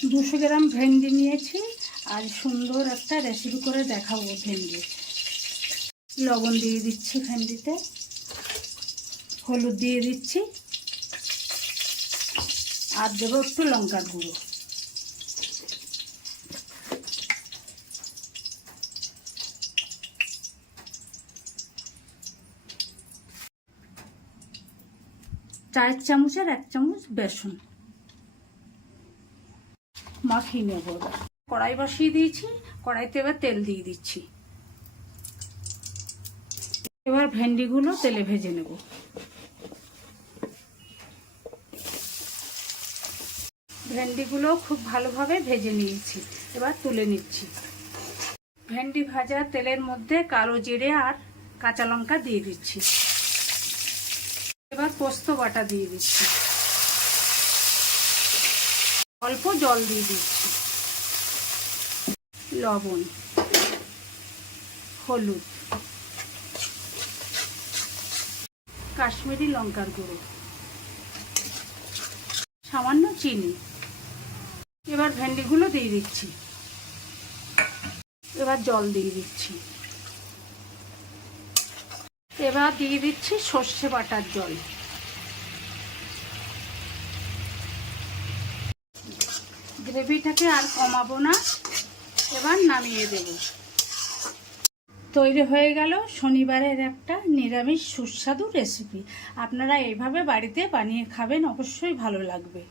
200 গ্রাম ভেন্ডি নিয়েছি। আর সুন্দর একটা রেসিপি করে দেখাবো ভেন্ডি। লবণ দিয়ে দিচ্ছি ভেন্ডিতে, হলুদ দিয়ে দিচ্ছি, আর দেবো একটু লঙ্কার গুঁড়ো। চার চামচের 1 চামচ বেসন মাখিয়ে নেব। কড়াই বসিয়ে দিয়েছি, কড়াইতে এবার তেল দিয়ে দিচ্ছি। এবার ভেন্ডিগুলো তেলে ভেজে নেব। ভেন্ডিগুলো খুব ভালোভাবে ভেজে নিয়েছি, এবার তুলে নিচ্ছি। ভেন্ডি ভাজা তেলের মধ্যে কালো জিরে আর কাঁচা লঙ্কা দিয়ে দিচ্ছি। এবার পোস্ত বাটা দিয়ে দিচ্ছি, অল্প জল দিয়ে দিচ্ছি, লবণ, হলুদ, কাশ্মীরি লঙ্কার গুঁড়ো, সামান্য চিনি। এবার ভেন্ডিগুলো দিয়ে দিচ্ছি, এবার জল দিয়ে দিচ্ছি। এবার দিয়ে দিচ্ছি সর্ষে বাটার জল। গ্রেভিটাকে আর কমাবো না, এবার নামিয়ে দেব। তৈরি হয়ে গেল শনিবারের একটা নিরামিষ সুস্বাদু রেসিপি। আপনারা এইভাবে বাড়িতে বানিয়ে খাবেন, অবশ্যই ভালো লাগবে।